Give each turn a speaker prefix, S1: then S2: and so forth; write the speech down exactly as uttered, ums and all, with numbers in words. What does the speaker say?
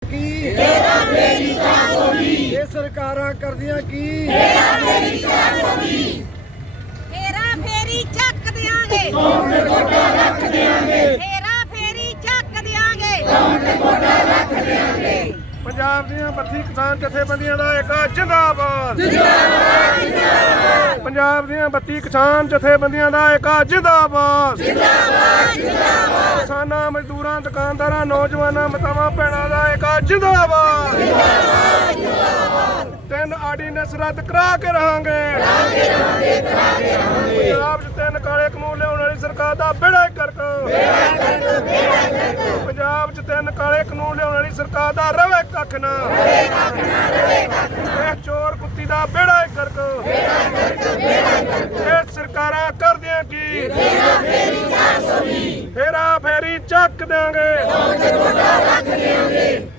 S1: ਕੀ
S2: हेरा फेरी चार सौ बीस
S1: ਇਹ ਸਰਕਾਰਾਂ ਕਰਦੀਆਂ ਕੀ
S2: हेरा फेरी चार सौ बीस
S3: हेरा फेरी चक देंगे
S2: कौन ने कोटा रख देंगे
S3: हेरा फेरी चक देंगे
S2: कौन ने कोटा रख देंगे
S1: ਪੰਜਾਬ ਦੀਆਂ ਬੱਤੀ ਕਿਸਾਨ ਜਥੇਬੰਦੀਆਂ ਦਾ ਇੱਕ ਜਿੰਦਾਬਾਦ
S2: जिंदाबाद जिंदाबाद
S1: ਪੰਜਾਬ ਦੀਆਂ ਬੱਤੀ ਕਿਸਾਨ ਜਥੇਬੰਦੀਆਂ ਦਾ ਇੱਕ ਜਿੰਦਾਬਾਦ
S2: जिंदाबाद जिंदाबाद
S1: ਕਿਸਾਨਾਂ ਮਜ਼ਦੂਰਾਂ ਦੁਕਾਨਦਾਰਾਂ ਨੌਜਵਾਨਾਂ ਮਾਤਾਵਾਂ ਭੈਣਾਂ ਦਾ ਇੱਕ ਜਿੰਦਾਬਾਦ ਤਿੰਨ ਆਰਡੀਨੈਂਸ ਰੱਦ ਕਰਾ ਕੇ ਰਹਾਂਗੇ ਪੰਜਾਬ 'ਚ ਤਿੰਨ ਕਾਲੇ ਕਾਨੂੰਨ ਲਿਆਉਣ ਵਾਲੀ ਸਰਕਾਰ ਦਾ ਬੇੜਾ ਹੀ ਕਰਕ ਪੰਜਾਬ 'ਚ ਤਿੰਨ ਕਾਲੇ ਕਾਨੂੰਨ ਲਿਆਉਣ ਵਾਲੀ ਸਰਕਾਰ ਦਾ ਰਵੇ ਕੱਖ ਨਾ ਇਹ ਚੋਰ ਕੁੱਤੀ ਦਾ ਬੇੜਾ ਹੀ ਕਰਕ ਇਹ ਸਰਕਾਰਾਂ ਕਰਦੀਆਂ ਕੀ ਹੇਰਾ ਫੇਰੀ ਚੱਕ ਦਿਆਂਗੇ